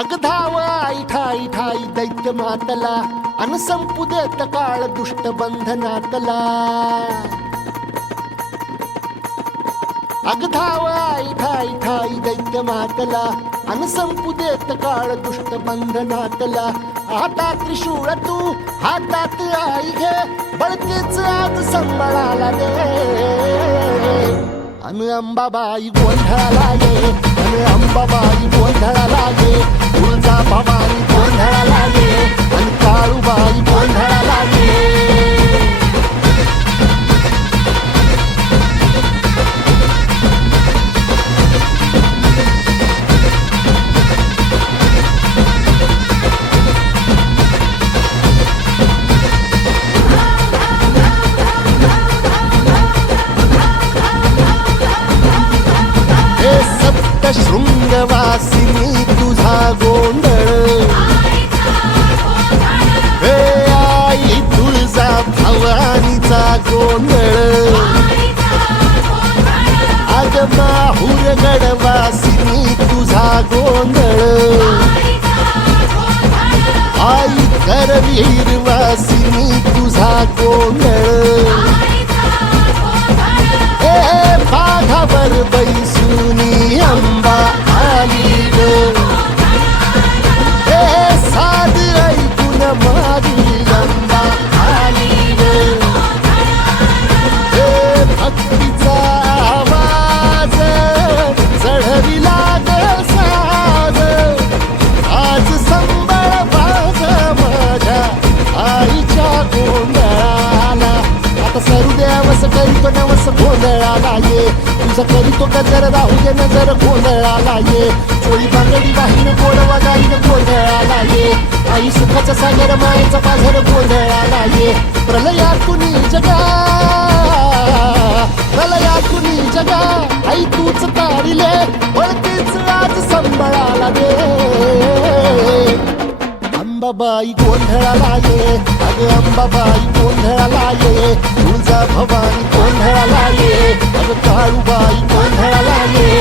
अग धाव आई ठाई ठाई दैत्य मातला अन संपू देत काळ दुष्ट बंधनातला. अग धाव आई ठाई ठाई दैत्य मातला अन संपू देत काळ दुष्ट बंधनातला. आता त्रिशूळ तू हातात आई घे बळकेच आज संबळाला दे. अन अंबाबाई गोंधळाला ये अन अंबाबाई गोंधळाला ये. तुळजा भवानी गोंधळाला ये अन काळूबाई गोंधळाला ये. शृंगवासिनी तुझा गोंधळ हे आई तुळजा भवानीचा गोंधळ. अग माहुर गडवासिनी तुझा गोंधळ आई करवीर वासिनी तुझा गोंधळ. हे बाघावर बैसुनी अंबा आली ग. हे साध ऐकून माझी अंबा आली ग. हे भक्तीचा आवाज चढविला ग साज. आज संबळ बाज माझ्या आईच्या गोंधळाला. आता सरुदेवस करीतो नवस गोंधळाला ये. तुझं करीतो गजर राहू दे नजर गोंधळाला ये. चोळी बांगडी वाहीन गोडवा गाईन गोंधळाला ये. आई सुखाचा सागर मायेचा पाझर गोंधळाला ये. प्रलयातुनी जगा प्रलयातुनी जगा आई तूच तारिले वळतीच आज संबळाला दे. अंबाबाई गोंधळाला ये अग अंबाबाई गोंधळाला ये. तुळजा भवानी गोंधळाला ये अग काळूबाई गोंधळाला ये.